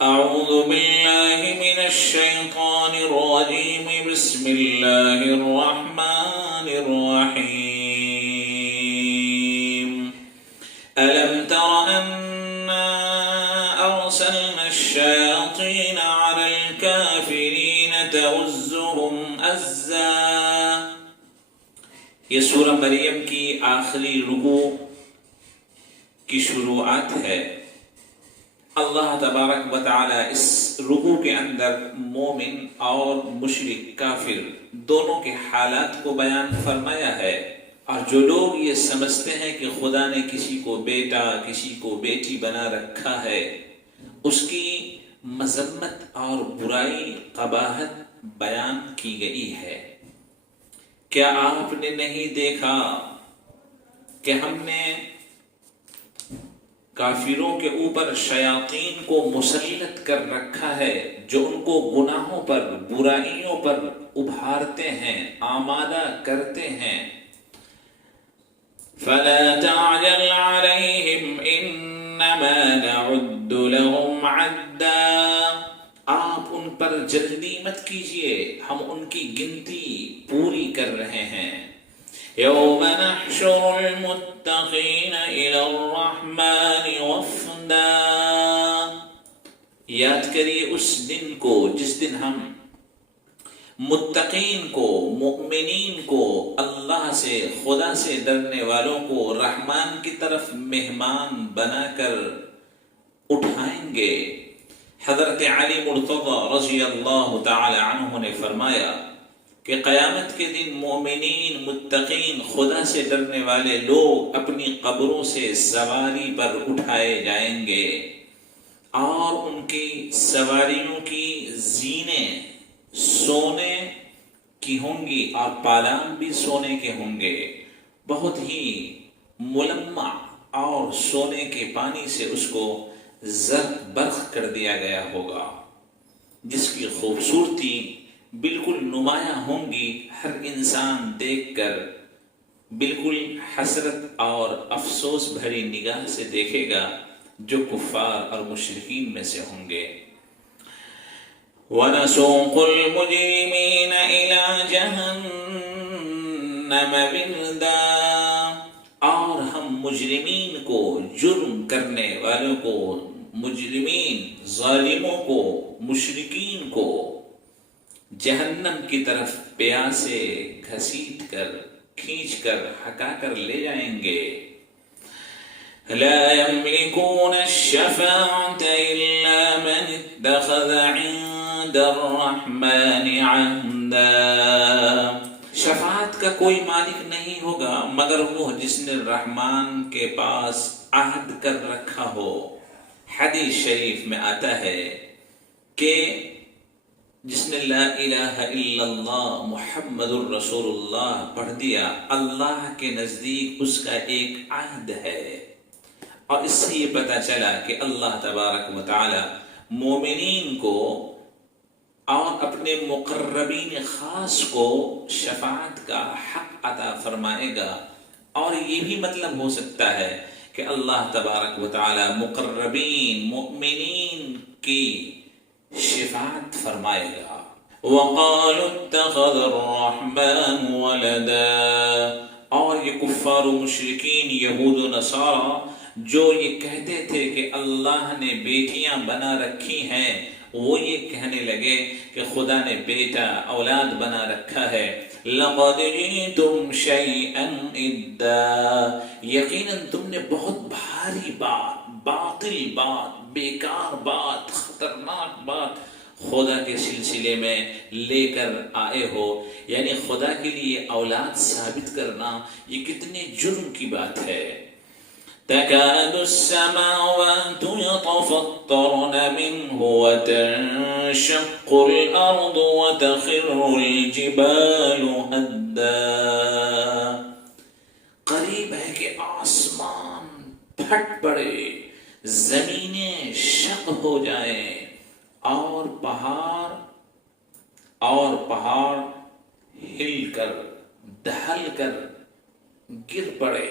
أعوذ بالله من الشيطان الرجيم بسم الله الرحمن الرحيم ألم تر أنا أرسلنا الشياطين على الكافرين تؤزهم أزا. یہ سورہ مریم کی آخری رکوع کی شروعات ہے. اللہ تبارک و تعالی اس رکوع کے اندر مومن اور مشرک کافر دونوں کے حالات کو بیان فرمایا ہے. اور جو لوگ یہ سمجھتے ہیں کہ خدا نے کسی کو بیٹا کسی کو بیٹی بنا رکھا ہے، اس کی مذمت اور برائی قباحت بیان کی گئی ہے. کیا آپ نے نہیں دیکھا کہ ہم نے کافروں کے اوپر شیاطین کو مسلط کر رکھا ہے جو ان کو گناہوں پر برائیوں پر ابھارتے ہیں، آمادہ کرتے ہیں. فَلَا تَعْجَلْ عَلَيْهِمْ إِنَّمَا نَعُدُّ لَهُمْ عَدًّا. آپ ان پر جلدی مت کیجئے، ہم ان کی گنتی پوری کر رہے ہیں. يَوْمَ نَحْشُرُ الْمُتَّقِينَ إِلَى الرَّحْمَنِ وَفْدًا. یاد کریے اس دن کو جس دن ہم متقین کو، مؤمنین کو، اللہ سے، خدا سے ڈرنے والوں کو رحمان کی طرف مہمان بنا کر اٹھائیں گے. حضرت علی مرتضی رضی اللہ تعالی عنہ نے فرمایا کہ قیامت کے دن مومنین، متقین، خدا سے ڈرنے والے لوگ اپنی قبروں سے سواری پر اٹھائے جائیں گے اور ان کی سواریوں کی زینے سونے کی ہوں گی اور پالان بھی سونے کے ہوں گے. بہت ہی ملمع اور سونے کے پانی سے اس کو زرق برق کر دیا گیا ہوگا، جس کی خوبصورتی بالکل نمایاں ہوں گی. ہر انسان دیکھ کر بالکل حسرت اور افسوس بھری نگاہ سے دیکھے گا جو کفار اور مشرکین میں سے ہوں گے. وَنَسُوقُ الْمُجْرِمِينَ إِلَى جَهَنَّمَ وِرْدًا. اور ہم مجرمین کو، جرم کرنے والوں کو، مجرمین، ظالموں کو، مشرکین کو جہنم کی طرف پیاسے گھسیٹ کر، کھینچ کر، ہکا کر لے جائیں گے. لا يملكون الشفاعة إلا من اتخذ عند الرحمن عهدا. شفاعت کا کوئی مالک نہیں ہوگا مگر وہ جس نے رحمان کے پاس عہد کر رکھا ہو. حدیث شریف میں آتا ہے کہ جس نے لا الہ الا اللہ محمد الرسول اللہ پڑھ دیا، اللہ کے نزدیک اس کا ایک عہد ہے. اور اس سے یہ پتہ چلا کہ اللہ تبارک و تعالی مومنین کو اور اپنے مقربین خاص کو شفاعت کا حق عطا فرمائے گا. اور یہ بھی مطلب ہو سکتا ہے کہ اللہ تبارک و تعالی مقربین، مؤمنین کی شفاعت فرمائے گا. وَقَالُوا اتَّخَذَ الرَّحْمَنُ وَلَدًا. اور یہ کفار و مشرکین، یہود و نصارہ جو یہ کہتے تھے کہ اللہ نے بیٹیاں بنا رکھی ہیں، وہ یہ کہنے لگے کہ خدا نے بیٹا، اولاد بنا رکھا ہے. لَقَدْ جِئْتُمْ شَيْئًا إِدًّا. یقیناً تم نے بہت بھاری بات، باطل بات، بیکار بات، خطرناک بات خدا کے سلسلے میں لے کر آئے ہو. یعنی خدا کے لیے اولاد ثابت کرنا یہ کتنے جرم کی بات ہے. تَكَادُ السَّمَاوَاتُ يَتَفَطَّرْنَ مِنْهُ وَتَنشَقُّ الْأَرْضُ وَتَخِرُّ الْجِبَالُ هَدًّا. قریب ہے کہ آسمان پھٹ پڑے، زمینیں شق ہو جائیں اور پہاڑ ہل کر، دہل کر گر پڑے.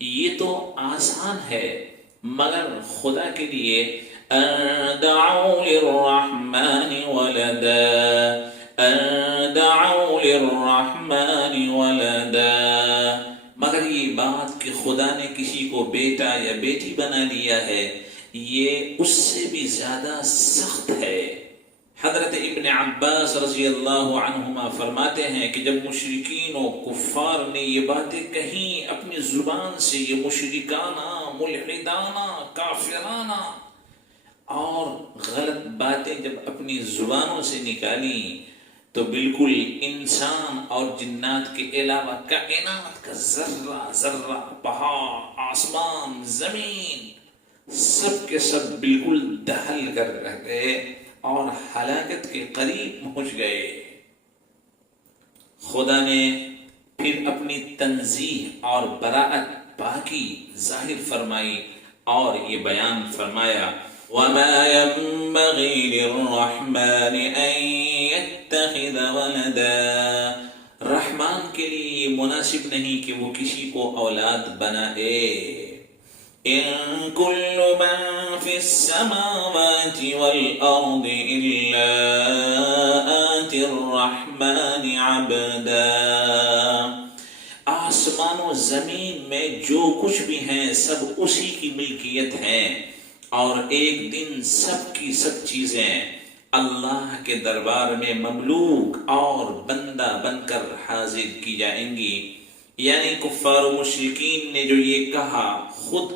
یہ تو آسان ہے، مگر خدا کے لیے أن دعوا للرحمن ولدا أن دعوا للرحمن ولدا. مگر یہ بات کہ خدا نے کسی کو بیٹا یا بیٹی بنا لیا ہے یہ اس سے بھی زیادہ سخت ہے. حضرت ابن عباس رضی اللہ عنہما فرماتے ہیں کہ جب مشرکین و کفار نے یہ باتیں کہیں اپنی زبان سے، یہ مشرکانہ، ملحدانہ، کافرانہ اور غلط باتیں جب اپنی زبانوں سے نکالیں تو بالکل انسان اور جنات کے علاوہ کائنات کا ذرہ ذرہ، پہاڑ، آسمان، زمین، سب کے سب بالکل دہل کر رہ گئے اور ہلاکت کے قریب پہنچ گئے. خدا نے پھر اپنی تنزیہ اور براءت پاکی ظاہر فرمائی اور یہ بیان فرمایا وَمَا يَنبَغِي لِلرَّحْمَنِ أَن يَتَّخِذَ وَلَدًا. رحمان کے لیے یہ مناسب نہیں کہ وہ کسی کو اولاد بنائے. إِن كُلُّ مَن فِي السَّمَاوَاتِ وَالْأَرْضِ إِلَّا آتِي الرَّحْمَنِ عَبْدًا. آسمان و زمین میں جو کچھ بھی ہیں سب اسی کی ملکیت ہیں اور ایک دن سب کی سب چیزیں اللہ کے دربار میں مملوک اور بندہ بن کر حاضر کی جائیں گی. یعنی کفار و مشرکین نے جو یہ کہا خود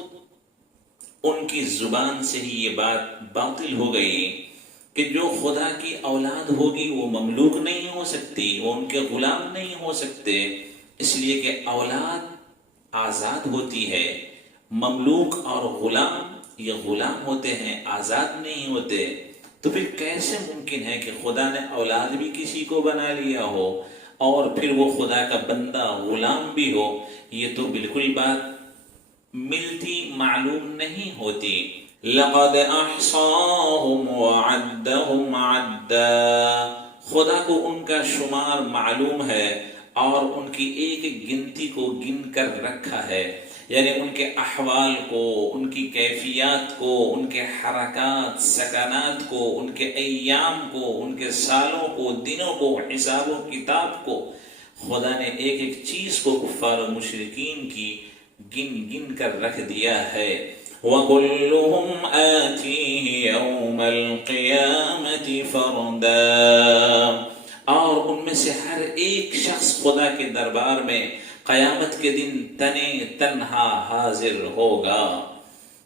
ان کی زبان سے ہی یہ بات باطل ہو گئی کہ جو خدا کی اولاد ہوگی وہ مملوک نہیں ہو سکتی، وہ ان کے غلام نہیں ہو سکتے، اس لیے کہ اولاد آزاد ہوتی ہے. مملوک اور غلام یہ غلام ہوتے ہیں، آزاد نہیں ہوتے. تو پھر کیسے ممکن ہے کہ خدا نے اولاد بھی کسی کو بنا لیا ہو اور پھر وہ خدا کا بندہ غلام بھی ہو؟ یہ تو بالکل بات ملتی معلوم نہیں ہوتی. لقد احصاهم وعدهم عدا. خدا کو ان کا شمار معلوم ہے اور ان کی ایک ایک گنتی کو گن کر رکھا ہے. یعنی ان کے احوال کو، ان کی کیفیات کو، ان کے حرکات سکنات کو، ان کے ایام کو، ان کے سالوں کو، دنوں کو، حساب و کتاب کو، خدا نے ایک ایک چیز کو کفار و مشرکین کی گن گن کر رکھ دیا ہے. وَكُلُّهُمْ آتِيهِ يَوْمَ الْقِيَامَةِ فَرْدًا. اور ان میں سے ہر ایک شخص خدا کے دربار میں قیامت کے دن تنے تنہا حاضر ہوگا.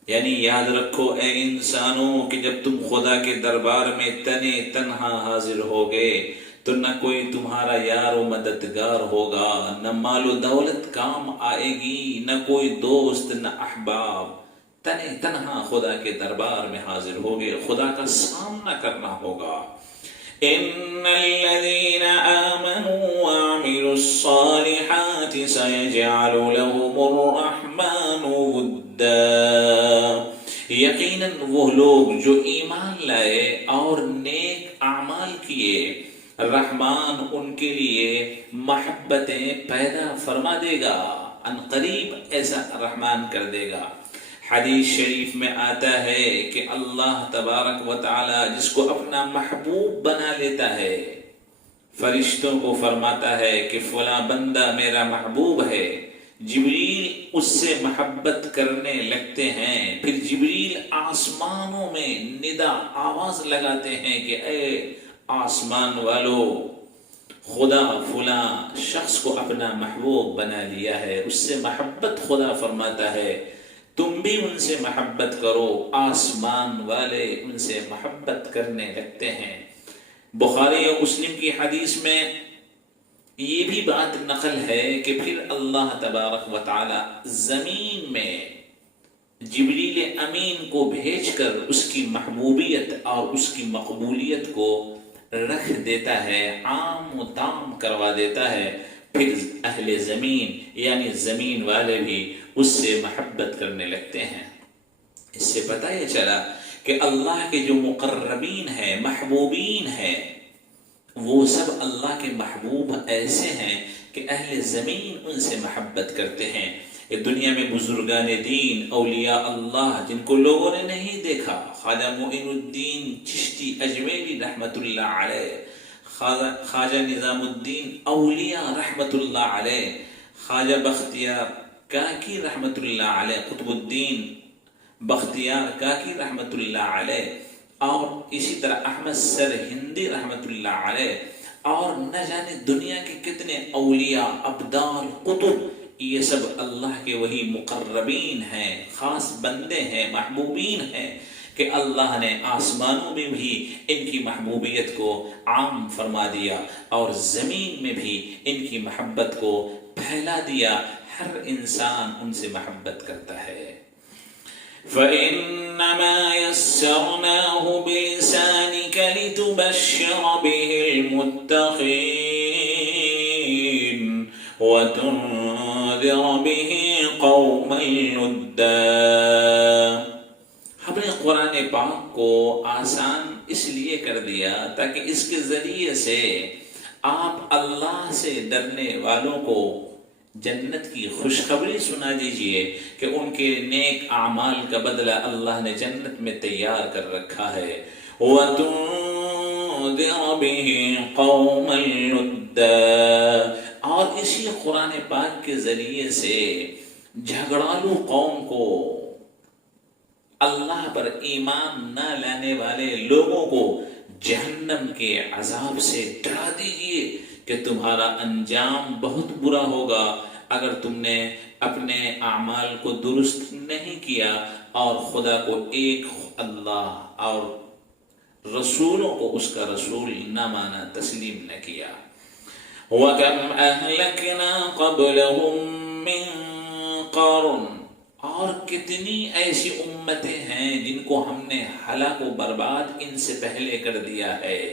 یعنی یاد رکھو اے انسانوں کہ جب تم خدا کے دربار میں تنے تنہا حاضر ہوگے تو نہ کوئی تمہارا یار و مددگار ہوگا، نہ مال و دولت کام آئے گی، نہ کوئی دوست، نہ احباب. تنے تنہا خدا کے دربار میں حاضر ہوگے، خدا کا سامنا کرنا ہوگا. إِنَّ الَّذِينَ آمَنُوا وَعَمِلُوا الصَّالِحَاتِ سَيَجْعَلُ لَهُمُ الرَّحْمَنُ وُدًّا. یقیناً وہ لوگ جو ایمان لائے اور نیک اعمال کیے، رحمان ان کے لیے محبتیں پیدا فرما دے گا، ان قریب ایسا رحمان کر دے گا. حدیث شریف میں آتا ہے کہ اللہ تبارک و تعالی جس کو اپنا محبوب بنا لیتا ہے فرشتوں کو فرماتا ہے کہ فلاں بندہ میرا محبوب ہے. جبریل اس سے محبت کرنے لگتے ہیں، پھر جبریل آسمانوں میں ندا آواز لگاتے ہیں کہ اے آسمان والو، خدا فلاں شخص کو اپنا محبوب بنا لیا ہے، اس سے محبت خدا فرماتا ہے، تم بھی ان سے محبت کرو. آسمان والے ان سے محبت کرنے لگتے ہیں. بخاری اور مسلم کی حدیث میں یہ بھی بات نقل ہے کہ پھر اللہ تبارک و تعالی زمین میں جبریل امین کو بھیج کر اس کی محبوبیت اور اس کی مقبولیت کو رکھ دیتا ہے، عام و تام کروا دیتا ہے. پھر اہل زمین یعنی زمین والے بھی اس سے محبت کرنے لگتے ہیں. اس سے پتہ یہ چلا کہ اللہ کے جو مقربین ہیں، محبوبین ہیں، وہ سب اللہ کے محبوب ایسے ہیں کہ اہل زمین ان سے محبت کرتے ہیں. اس دنیا میں بزرگان دین، اولیاء اللہ جن کو لوگوں نے نہیں دیکھا، خواجہ معین الدین چشتی اجمیری رحمت اللہ علیہ، خواجہ نظام الدین اولیاء رحمت اللہ علیہ، خواجہ بختیار کاکی رحمت اللہ علیہ، قطب الدین بختیار کاکی رحمت اللہ علیہ، اور اسی طرح احمد سر ہندی رحمت اللہ علیہ، اور نہ جانے دنیا کے کتنے اولیاء، ابدال، قطب، یہ سب اللہ کے وہی مقربین ہیں، خاص بندے ہیں، محبوبین ہیں کہ اللہ نے آسمانوں میں بھی ان کی محبوبیت کو عام فرما دیا اور زمین میں بھی ان کی محبت کو پھیلا دیا، ہر انسان ان سے محبت کرتا ہے۔ فَإِنَّمَا يَسَّرْنَاهُ بِلِسَانِكَ لِتُبَشِّرَ بِهِ الْمُتَّقِينَ وَتُنذِرَ بِهِ قَوْمًا لُدًّا۔ ہم نے قرآن پاک کو آسان اس لیے کر دیا تاکہ اس کے ذریعے سے آپ اللہ سے ڈرنے والوں کو جنت کی خوشخبری سنا دیجئے کہ ان کے نیک اعمال کا بدلہ اللہ نے جنت میں تیار کر رکھا ہے۔ وَتُنذِرَ بِهِ قَوْمًا لُدًّا، اور اسی قرآن پاک کے ذریعے سے جھگڑالو قوم کو، اللہ پر ایمان نہ لانے والے لوگوں کو جہنم کے عذاب سے ڈرا دیجئے کہ تمہارا انجام بہت برا ہوگا اگر تم نے اپنے اعمال کو درست نہیں کیا اور خدا کو ایک اللہ اور رسولوں کو اس کا رسول نہ مانا، تسلیم نہ کیا۔ وَكَمْ أَهْلَكْنَا قَبْلَهُمْ مِنْ قَرْنٍ، اور کتنی ایسی امتیں ہیں جن کو ہم نے ہلاک و برباد ان سے پہلے کر دیا ہے۔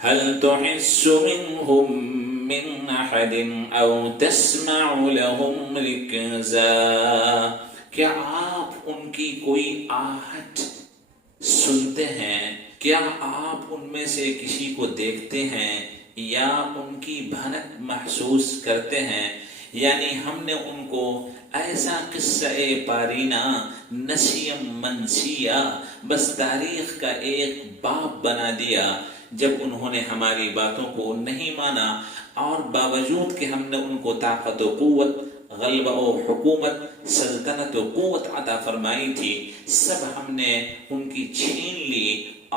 هل تحس منهم من احد او تسمع لهم ركزا، کیا آپ ان کی کوئی آہٹ سنتے ہیں؟ کیا آپ ان میں سے کسی کو دیکھتے ہیں یا ان کی بھنک محسوس کرتے ہیں؟ یعنی ہم نے ان کو ایسا قصہ پارینہ نسیم منسیہ، بس تاریخ کا ایک باب بنا دیا جب انہوں نے ہماری باتوں کو نہیں مانا، اور باوجود کہ ہم نے ان کو طاقت و قوت، غلبہ و حکومت، سلطنت و قوت عطا فرمائی تھی، سب ہم نے ان کی چھین لی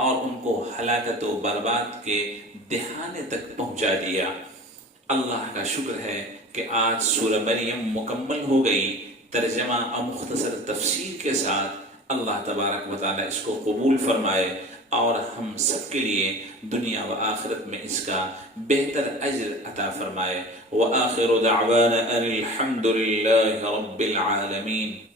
اور ان کو ہلاکت و برباد کے دہانے تک پہنچا دیا۔ اللہ کا شکر ہے کہ آج سورہ مریم مکمل ہو گئی، ترجمہ اور مختصر تفسیر کے ساتھ۔ اللہ تبارک و تعالی اس کو قبول فرمائے اور ہم سب کے لیے دنیا و آخرت میں اس کا بہتر اجر عطا فرمائے۔ وآخر دعوانا ان الحمد للہ رب العالمین۔